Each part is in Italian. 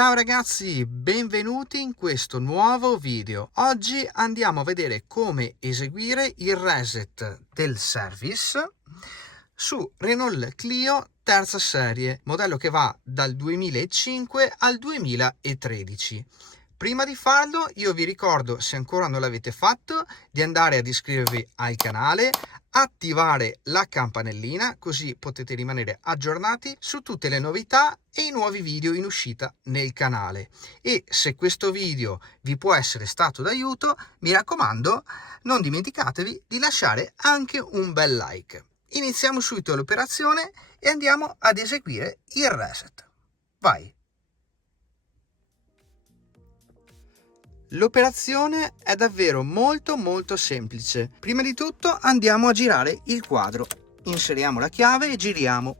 Ciao ragazzi, benvenuti in questo nuovo video. Oggi andiamo a vedere come eseguire il reset del service su Renault Clio terza serie, modello che va dal 2005 al 2013. Prima di farlo io vi ricordo, se ancora non l'avete fatto, di andare ad iscrivervi al canale, attivare la campanellina così potete rimanere aggiornati su tutte le novità e i nuovi video in uscita nel canale. E se questo video vi può essere stato d'aiuto, mi raccomando, non dimenticatevi di lasciare anche un bel like. Iniziamo subito l'operazione e andiamo ad eseguire il reset. Vai! L'operazione è davvero molto semplice. Prima di tutto andiamo a girare il quadro. Inseriamo la chiave e giriamo.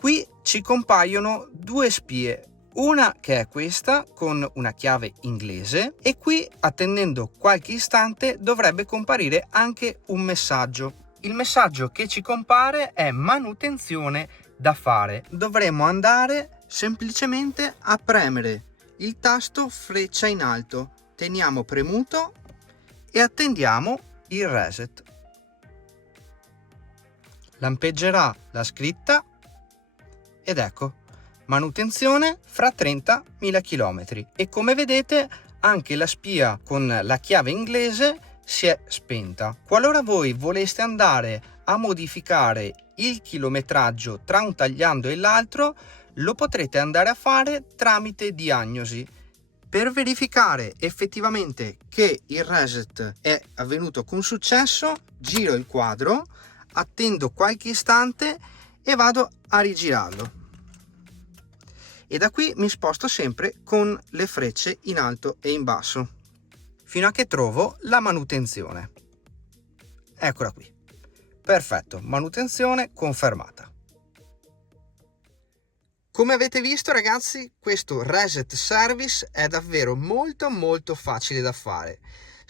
Qui ci compaiono due spie, una che è questa con una chiave inglese e qui, attendendo qualche istante, dovrebbe comparire anche un messaggio. Il messaggio che ci compare è manutenzione da fare. Dovremo andare semplicemente a premere il tasto freccia in alto, teniamo premuto e attendiamo il reset. Lampeggerà la scritta ed ecco, manutenzione fra 30.000 km. E come vedete anche la spia con la chiave inglese si è spenta. Qualora voi voleste andare a modificare il chilometraggio tra un tagliando e l'altro, lo potrete andare a fare tramite diagnosi. Per verificare effettivamente che il reset è avvenuto con successo, giro il quadro, attendo qualche istante e vado a rigirarlo. E da qui mi sposto sempre con le frecce in alto e in basso, fino a che trovo la manutenzione. Eccola qui. Perfetto, manutenzione confermata. Come avete visto ragazzi, questo reset service è davvero molto facile da fare.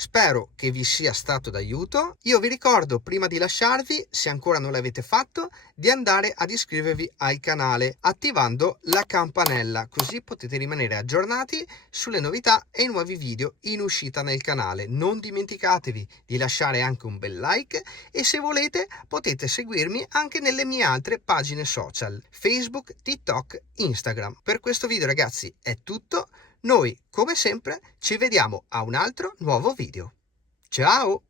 Spero che vi sia stato d'aiuto. Io vi ricordo, prima di lasciarvi, se ancora non l'avete fatto, di andare ad iscrivervi al canale attivando la campanella, così potete rimanere aggiornati sulle novità e i nuovi video in uscita nel canale. Non dimenticatevi di lasciare anche un bel like e se volete potete seguirmi anche nelle mie altre pagine social, Facebook, TikTok, Instagram. Per questo video ragazzi è tutto. Noi, come sempre, ci vediamo a un altro nuovo video. Ciao!